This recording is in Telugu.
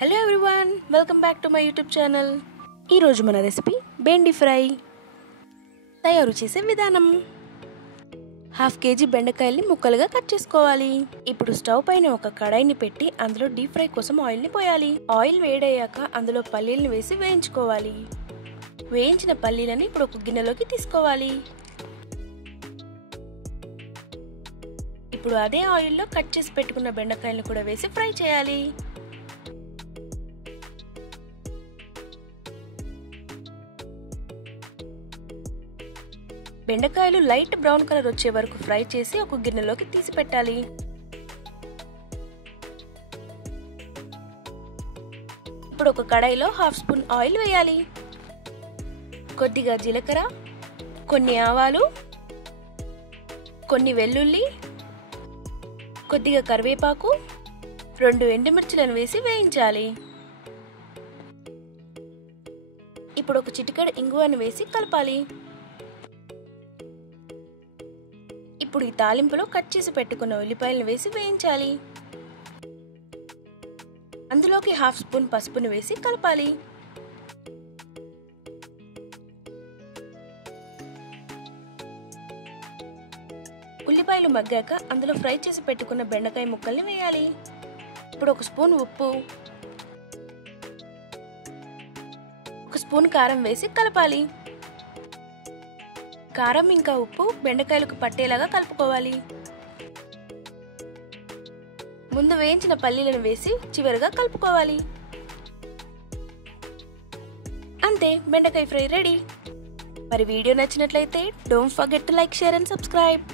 Hello everyone, welcome back to my YouTube channel. ఈరోజు మన రెసిపీ బెండి ఫ్రై. తయారు చేసే విధానం: 1/2 kg బెండకాయల్ని ముక్కలుగా కట్ చేసుకోవాలి. ఇప్పుడు స్టవ్ పైన ఒక కడాయిని పెట్టి అందులో డీప్ ఫ్రై కోసం ఆయిల్ని పోయాలి. ఆయిల్ వేడయ్యాక అందులో పల్లీలను వేసి వేయించుకోవాలి. వేయించిన పల్లీలని ఇప్పుడు ఒక గిన్నెలోకి తీసుకోవాలి. ఇప్పుడు అదే ఆయిల్లో కట్ చేసి పెట్టుకున్న బెండకాయలను కూడా వేసి ఫ్రై చేయాలి. బెండకాయలు లైట్ బ్రౌన్ కలర్ వచ్చే వరకు ఫ్రై చేసి ఒక గిన్నెలోకి తీసి పెట్టాలి. ఇప్పుడు ఒక కడాయిలో 1/2 స్పూన్ ఆయిల్ వేయాలి. కొద్దిగా జీలకర్ర, కొన్ని ఆవాలు, కొన్ని వెల్లుల్లి, కొద్దిగా కరివేపాకు, 2 ఎండుమిర్చిలను వేసి వేయించాలి. ఇప్పుడు ఒక చిటికెడు ఇంగువను వేసి కలపాలి. ఇప్పుడు ఈ తాలింపులో కట్ చేసి పెట్టుకున్న ఉల్లిపాయలను వేసి వేయించాలి. అందులోకి 1/2 స్పూన్ పసుపును వేసి కలపాలి. ఉల్లిపాయలు మగ్గాక అందులో ఫ్రై చేసి పెట్టుకున్న బెండకాయ ముక్కల్ని వేయాలి. ఇప్పుడు 1 స్పూన్ ఉప్పు, 1 స్పూన్ కారం వేసి కలపాలి. కారం ఇంకా ఉప్పు బెండకాయలకు పట్టేలాగా కలుపుకోవాలి. ముందు వేయించిన పల్లీలను వేసి చివరిగా కలుపుకోవాలి. అంతే, బెండకాయ ఫ్రై రెడీ. మరి వీడియో నచ్చినట్లయితే don't forget to like, share and subscribe.